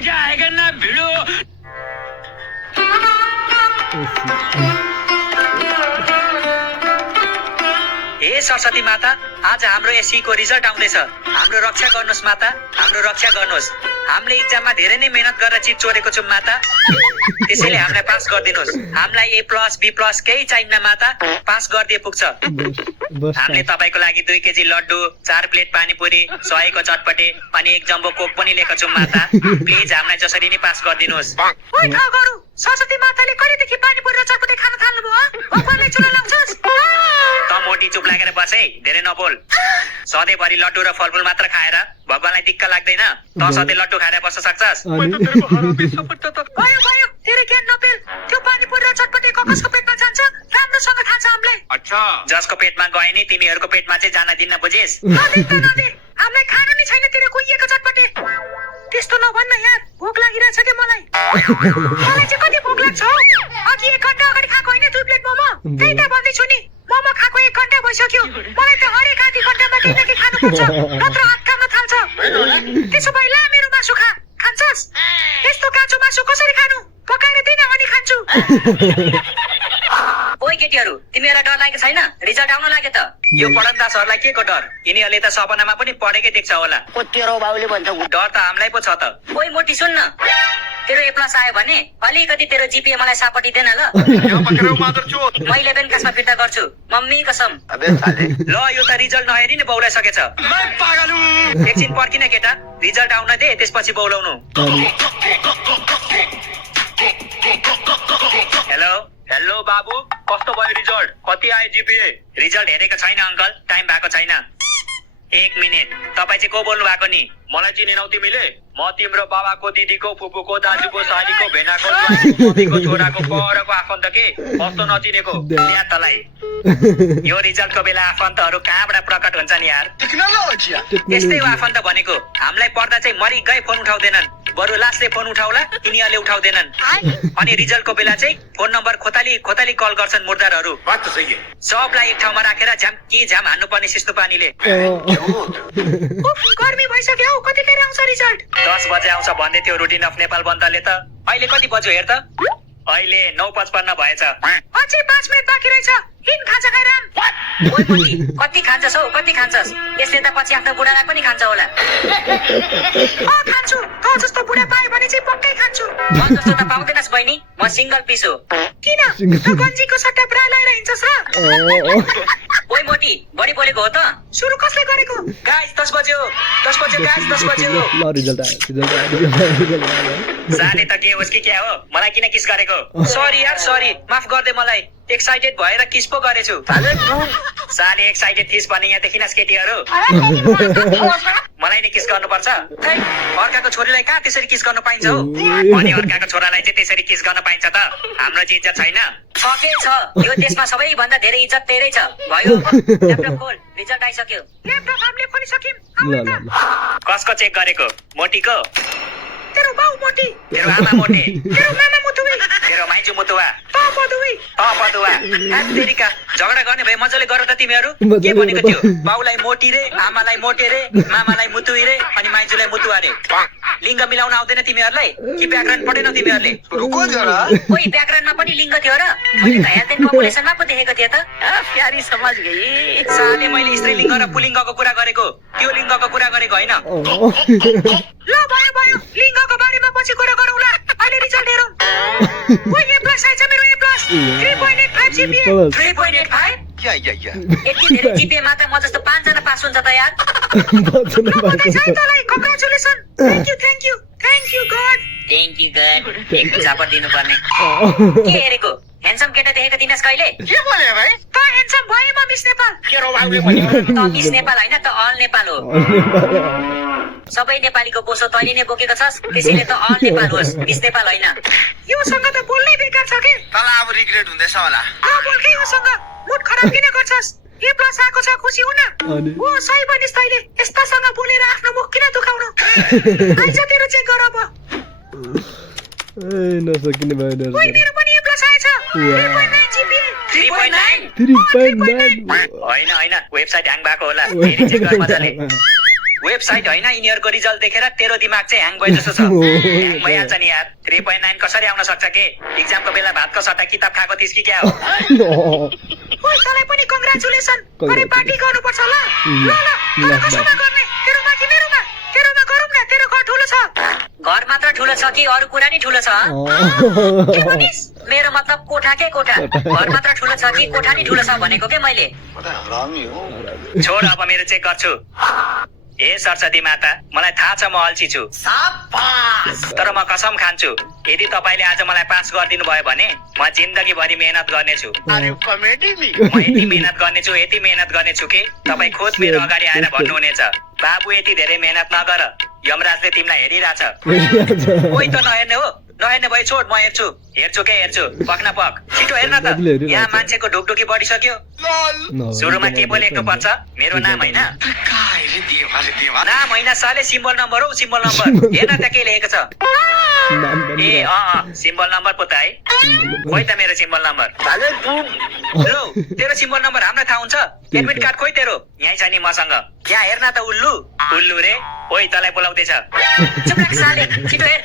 मजा आएगा ना भिड़ो। हे सरस्वती माता, आज हाम्रो एससी को रिजल्ट आउँदैछ। हाम्रो रक्षा गर्नुहोस् माता, हाम्रो रक्षा गर्नुहोस्। हामीले एक्जाममा धेरै नै मेहनत गरेर चिट चोरेको छौं माता, त्यसैले हामीलाई पास गरिदिनुहोस्। हामीलाई A+, B+ केही चाहिन्न माता, पास गरिदिए पुग्छ। हामीले तपाईको लागि 2 केजी लड्डु, 4 प्लेट पानीपुरी, 100 को चटपटे अनि 1 जम्बो कोक पनि लिएको छौं माता। प्लिज हामीलाई जसरी नै पास गरिदिनुहोस्। ओइ ठगहरू, सरस्वती माताले कहिलेदेखि पानीपुरी र चटपटे खान थाल्नु भयो? भगवानलाई चुरा लाउँछस्? त मोटी चुप लागेर बस है, धेरै नबोल। सधैँभरि लड्डु र फलफुल मात्र खाएर भगवानलाई दिक्क लाग्दैन? त सधैँ लड्डु खाएर बस्न सक्छस्? भयो भयो, तेरो ज्ञान नपेल। त्यो पानीपुरी र चटपटे कसको पेटमा जान्छ राम्रोसँग थाहा छ हामीलाई। अच्छा, जसको पेटमा गए नि तिमीहरूको पेटमा चाहिँ जान दिन्न, बुझिस्? नदे त नदे, हामीलाई खानु नि छैन तेरो कुहिएको चटपटे। त्यस्तो नभन्न यार, भोक लागिरहेछ के मलाई। मलाई चाहिँ कति भोक लाग्छ हौ? अघि 1 घण्टा अगाडि खाएको होइन 2 प्लेट मोमो? त्यही त भन्दैछु नि, मोमो खाएको 1 घण्टा भइसक्यो। मलाई त हरेक आधी घण्टामा केही न केही खानुपर्छ, नत्र हात काम्न थाल्छ। त्यसो भए ला मेरो मासु खा, खान्छस्? यस्तो काँचो मासु कसरी खानु? पकाएर दिन अनि खान्छु। ओइ केटीहरू, तिमीहरूलाई डर लागेको छैन? रिजल्ट आउन लाग्यो त। यो पढन्दासहरूलाई के को डर? यिनीहरूले त सपनामा पनि पढेकै देख्छ होला। तेरो बाउले भन्छ डर त हामीलाई पो छ त। ओइ मोटी सुन न, तेरो A+ आयो भने अलिकति तेरो जिपिए मलाई सापटी देन ल। म 11 क्लासमा फिर्ता गर्छु, मम्मी कसम। ल यो त रिजल्ट नहेरी नै बौलाइ सकेछ। एकछिन पर्खिन केटा, रिजल्ट आउन दे, त्यसपछि बौलाउनु। हेलो हेलो बाबु, कस्तो भयो रिजल्ट? कति आयो जीपीए? रिजल्ट हेरेको छैन अङ्कल, टाइम भएको छैन। 1 मिनेट, तपाईँ चाहिँ को बोल्नु भएको नि? मलाई चिनेनौ तिमीले? म तिम्रो बाबाको, दिदीको, फुपूको, दाजुको, सालीको, भेनाको, मम्मीको, छोराको, परको आफन्त के? कस्तो नचिनेको? या तलाई यो रिजल्टको बेला आफन्तहरू कहाँबाट प्रकट हुन्छन् यार? यस्तै हो आफन्त भनेको। हामीलाई पढ्दा चाहिँ मरि गए फोन उठाउँदैनन्, बरु लास्टले फोन उठाउला तिनीहरूले उठाउँदैनन्। अनि रिजल्टको बेला चाहिँ फोन नम्बर खोताली खोताली कल गर्छन् मुर्दारहरू। बात त सही है। सबलाई एक ठाउँमा राखेर झ्याम हान्नु पर्ने सिस्तो पानीले। उफ, गर्मी भइसक्यो हौ, कतिखेर आउँछ रिजल्ट? 10 बजे आउँछ भन्दै थियो रुटिन अफ नेपाल बन्दले त। अहिले कति बज्यो हेर त? अहिले 9:55 भएछ। अझै 5 मिनेट बाँकी रहेछ। हिँड खाजा खाएर आम। ओइ मोटी, कति खान्छस् हौ, कति खान्छस्? यसले त पछि आफ्नो बुढालाई पनि खान्छ होला। खान्छु, त जस्तो बुढा पायो भने चाहिँ पक्कै खान्छु। म जस्तो त पाउँदैनस् बहिनी, म सिंगल पिस हो। किन? त गन्जीको सट्टा ब्रा लगाएर हिँड्छस् र? ओइ मोटी, बढी बोलेको हो त? सुरु कसले गरेको? गाइस 10 बज्यो, 10 बज्यो गाइस, 10 बज्यो। ल रिजल्ट आयो। साले त के होस् कि क्या हो? मलाई किन किस गरेको? सरी यार, सरी, माफ गर्दे मलाई। एक्साइटेड भएर किस पो गरेछु। साले एक्साइटेड थिइस् भने यहाँ देखिनस् केटीहरू? मलाई नै किस गर्नुपर्छ? अर्काको छोरीलाई कहाँ त्यसरी किस गर्न पाइन्छ हो? अनि अर्काको छोरालाई चाहिँ त्यसरी किस गर्न पाइन्छ त? हाम्रो चाहिँ इज्जत छैन? छके छ, यो देशमा सबैभन्दा धेरै इज्जत तेरै छ। भयो, ल्यापटप खोल, रिजल्ट आइसक्यो। ल्यापटप हामीले खोलिसक्यौँ। कसको चेक गरेको? मोटीको? तेरो बाउ मोटी, तेरो आमा मोटे, तेरो मामा मुतुवी, तेरो माइजू मुतुवा, त मधुवी। पदुवा। तेरिका झगडा गर्ने भए मजाले गर त तिमीहरू। के भनेको थियो? बाउलाई मोटी रे, आमालाई मोटे रे, मामालाई मुतुई रे, अनि माइजूलाई मुतुवा रे। लिङ्ग मिलाउन आउँदैन तिमीहरूलाई? कि व्याकरण पढेनौ तिमीहरूले? रुको जरा। ओइ व्याकरणमा पनि लिङ्ग थियो र? मैले त हेल्थ एन्ड पपुलेसनमा पो देखेको थिएँ त। प्यारी समझ गई। साले मैले स्त्रीलिङ्ग र पुलिङ्गको कुरा गरेको, त्यो लिङ्गको कुरा गरेको होइन। ल भयो भयो, लिङ्गको बारेमा पछि कुरा गरौँला। अहिले रिजल्ट हेरौँ। ओइ A+ आएछ मेरो A+, 3.85 GPA। 3.85? या यति धेरै जिपिए मात्र म जस्तो 5 जना पास हुन्छ त यार। बधाई छ है तँलाई, congratulation. Thank you God. Thank you God. एक झापड दिनुपर्ने। के हेरेको? ह्यान्डसम केटा देखेको थिइनस् कहिले? के बोले भाइ? त ह्यान्डसम भए म मिस नेपाल। केरो बाबुले भन्यो। त मिस नेपाल होइन त अल नेपाल हो। सबै नेपालीको पोसो तैँले नै बोकेको छस्, त्यसैले त अल नेपाल होस्, मिस नेपाल होइन। योसँग त बोल्नै बेकार छ के? तँलाई अब रिग्रेट हुँदैछ होला। बोल के योसँग? मुड खराब किन गर्छस्? A+ आएको छ, खुसी हुन। ओ सही भनिस् तैँले, यस्तासँग बोलेर आफ्नो मुख किन दुखाउनु? आइज तेरो चेक गर अब। नसकिने भयो। ओइ मेरो पनि A+ आएछ, 3.9 GPA। 3.9? 3.9 होइन होइन, वेबसाइट ह्याङ भएको होला। फेरि चेक गर मजाले। वेबसाइट होइन यिनीहरूको रिजल्ट देखेर तेरो दिमाग चाहिँ ह्याङ भए जस्तो छ ह्याङ भइहाल्छ नि यार 3.9 कसरी आउन सक्छ के एक्जामको बेला भातको सट्टा किताब खाएको थिइस् कि क्या हो ओइ तँलाई पनि कङ्ग्रेचुलेसन अरे पार्टी गर्नुपर्छ ल ल ल तर कसैमा गर्ने तेरोमा कि मेरोमा तेरोमा गरौँ न तेरो घर ठुलो छ घर मात्र ठुलो छ कि अरू कुरा नि ठुलो छ के भनिस् मेरो मतलब कोठा के कोठा घर मात्र ठुलो छ कि कोठा नि ठुलो छ भनेको के मैले छोड अब मेरो चेक गर्छु ए सरस्वती माता मलाई थाहा छ म अल्छी छु तर म कसम खान्छु यदि तपाईँले आज मलाई पास गरिदिनु भयो भने म जिन्दगीभरि मेहनत गर्नेछु म यति मेहनत गर्नेछु कि तपाईँ खुद मेरो अगाडि आएर भन्नुहुनेछ बाबु यति धेरै मेहनत नगर यमराजले तिमीलाई हेरिरहेछ कोही त नहेर्ने हो नहेर्ने भए छोड म हेर्छु पक्न पक छिटो हेर्न त यहाँ मान्छेको ढुकढुकी बढिसक्यो सुरुमा के पो लेख्नु पर्छ मेरो नाम होइन नाम होइन साले सिम्बल नम्बर हो सिम्बल नम्बर हेर्न त के लेखेको छ ए सिम्बल नम्बर पो त है खोइ त मेरो सिम्बल नम्बर लो तेरो सिम्बल नम्बर हामीलाई थाहा हुन्छ एडमिट कार्ड खोइ तेरो यहीँ छ नि मसँग यहाँ हेर्न त उल्लु रे ओइ तँलाई बोलाउँदैछ चुप राख साले छिटो हेर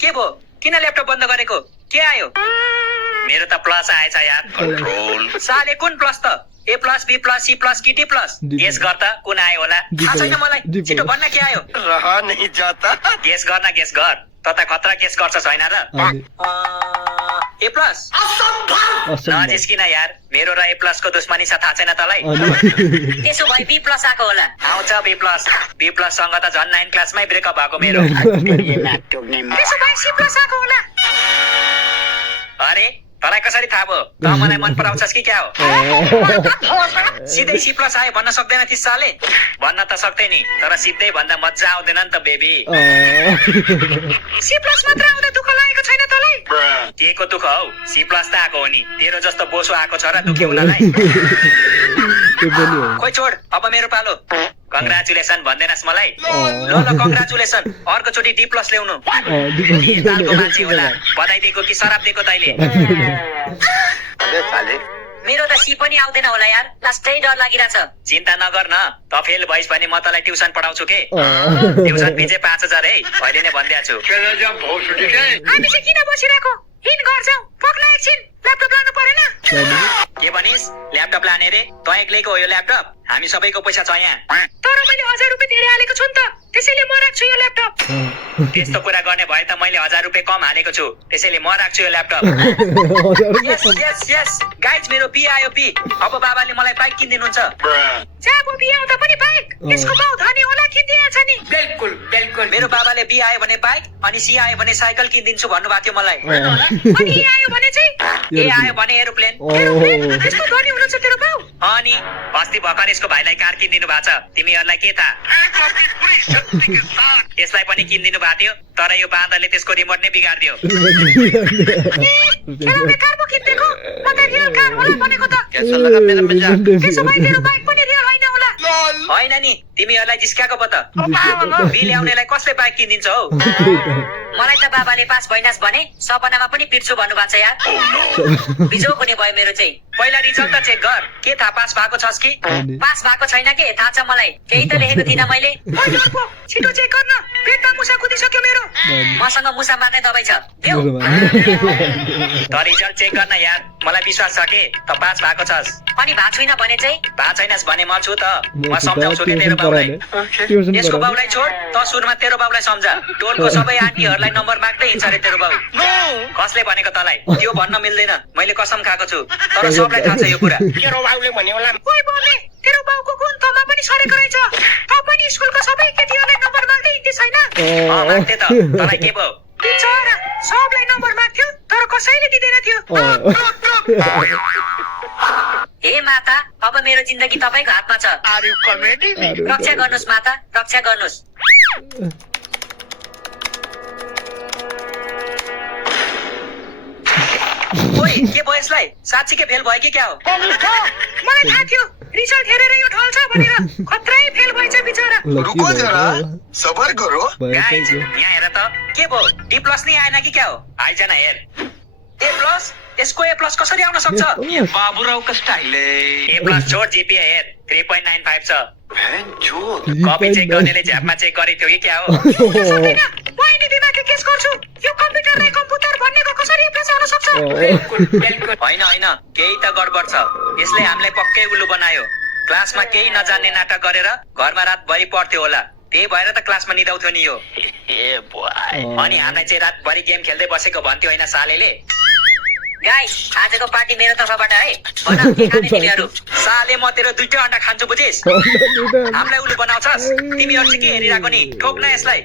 के भो किन ल्यापटप बन्द गरेको के आयो मेरो त प्लस आएछ यार साले कुन प्लस त A plus B plus C plus कि डी प्लस गेस गर त कुन आयो होला थाहा छैन मलाई छिटो भन्न के आयो गेस गर त खतरा गेस गर्छ छैन र ए प्लस नजिस्किन यार मेरो र ए प्लस को दुश्मनी छ थाहा छैन तँलाई त्यसो भए बी प्लस आएको होला आउँछ बी प्लस सँग त झन् 9 क्लासमै ब्रेकअप भएको मेरो त्यसो भए सी प्लस आएको होला अरे तँलाई कसरी थाहा भयो त मलाई मन पराउँछस् कि क्या हो सिधै सी प्लस आयो भन्न सक्दैन थिस् साले भन्न त सक्दै नि तर सिधै भन्दा मजा आउँदैन नि त बेबी सी प्लस मात्र आउँदा दुःख लागेको छैन तँलाई के को दुःख हौ सी प्लस त आएको हो नि तेरो जस्तो बोसो आएको छ र दुःखी हुनलाई खोइ छोड अब मेरो पालो कङ्ग्रेचुलेसन भन्दैनस् मलाई ल कङ्ग्रेचुलेसन अर्को चोटि डी प्लस ल्याउनु मान्छे होला बधाई दिएको कि शराब दिएको तैले मेरो त सी पनि आउँदैन होला यार लास्टै डर लागिरहेछ चिन्ता नगर न त फेल भइस् भने म तँलाई ट्युसन पढाउँछु के ट्युसन फी चाहिँ 5000 है अहिले नै भनिदिएको छु हामी चाहिँ किन बसिरहेको हिँड घर जाऊ पक्ला एकछिन ल्यापटप लानु परेन के भनिस् ल्यापटप लाने रे तँ एक्लैको हो यो ल्यापटप हामी सबैको पैसा छ यहाँ तर मैले 1000 रुपियाँ धेरै हालेको छु नि त त्यसैले म राख्छु यो ल्यापटप त्यस्तो कुरा गर्ने भए त मैले 1000 रुपियाँ कम हालेको छु त्यसैले म राख्छु यो ल्यापटप यस गाइज मेरो पी आयो पी अब बाबाले मलाई बाइक किनिदिनुहुन्छ जब बी आउँदा पनि बाइक यसको बाउ धनी होला किनिदिहाल्छ नि बिल्कुल मेरो बाबाले बी आयो भने बाइक अनि सी आयो भने साइकल किनिदिन्छु भन्नुभएको थियो मलाई अनि ए आयो भने चाहिँ ए आयो भने एरोप्लेन त्यस्तो धनी हुनुहुन्छ तेरो बाउ अनि अस्ति भर्खर यसको भाइलाई कार किनिदिनु भएको छ तिमीहरूलाई के थाहा यसलाई पनि किनिदिनु भएको थियो तर यो बाँदरले त्यसको रिमोट नै बिगारिदियो खेलाउने कार पो किनिदिएको म त रियल कार होला भनेको त त्यसो भए तेरो बाइक पनि रियल होइन होला होइन नि तिमीहरूलाई जिस्काएको पो त बी ल्याउनेलाई कसले बाइक किनिदिन्छ हौ मलाई त बाबाले पास भइनास् भने सपनामा पनि पिट्छु भन्नुभएको छ यार बिजोक हुने भयो मेरो चाहिँ पहिला रिजल्ट त चेक गर के थाहा पास भएको छस् कि पास भएको छैन के थाहा छ मलाई केही त लेखेको थिइनँ मैले छिटो चेक गर्न पेटमा मुसा कुदिसक्यो मेरो मसँग मुसा मार्ने दबाई छ देऊ त रिजल्ट चेक गर्न यार मलाई विश्वास छ के त पास भएको छस् अनि भएको छुइनँ भने चाहिँ भएको छैनस् भने म छु त म सम्झाउँछु के तेरो बाउलाई यसको बाउलाई छोड त सुरुमा तेरो बाउलाई सम्झा टोलको सबै आन्टीहरूलाई नम्बर माग्दै हिँड्छ रे तेरो बाउ कसले भनेको तँलाई त्यो भन्न मिल्दैन मैले कसम खाएको छु तर सबलाई थाहा छ यो कुरा तेरो बाउले भन्यो होला ओइ बमे तेरो बाउको गुण तँमा पनि सरेको रहेछ त पनि स्कुलको सबै केटीहरूलाई नम्बर माग्दै हिँड्दै छैन माग्थे त तँलाई के भयो बिचरा सबलाई नम्बर माग्थ्यो तर कसैले दिँदैन थियो हे माता अब मेरो जिन्दगी तपाईँको हातमा छ रक्षा गर्नुहोस् माता रक्षा गर्नुहोस् ओइ के भयो यसलाई साँच्ची के फेल भयो कि क्या हो मलाई थाहा थियो रिजल्ट हेरेर यो ढल्छ भनेर खत्रै फेल भएछ बिचरा रुको जरा सबर करो गाइज यहाँ हेर त के भयो डी प्लस नै आएन कि क्या हो आइज न हेर ए यसको ए प्लस कसरी आउन सक्छ बाबुरावको स्टाइलले ए प्लस छोड जिपिए हेर 3.95 छ भेन्चोद कपी चेक गर्नेले झ्यापमा चेक गरेको थियो कि क्या हो सक्दैन बहिनी दिमागले केस गर्छु यो कम्प्युटरलाई कम्प्युटर भन्नेको कसरी प्लेस आउन सक्छ होइन होइन केही त गडबड छ यसले हामीलाई पक्कै उल्लु बनायो क्लासमा केही नजान्ने नाटक गरेर घरमा रातभरि पढ्थ्यो होला त्यही भएर त क्लासमा निदाउँथ्यो नि यो अनि हामीलाई चाहिँ रातभरि गेम खेल्दै बसेको भन्थ्यो होइन सालेले गाइस आजको पार्टी मेरो तर्फबाट है भन के खाने तिमीहरू साले म तेरो 2टा अन्डा खान्छु बुझिस हामीलाई उल्लु बनाउँछस् तिमीहरू चाहिँ के हेरिरहेको नि ठोक न यसलाई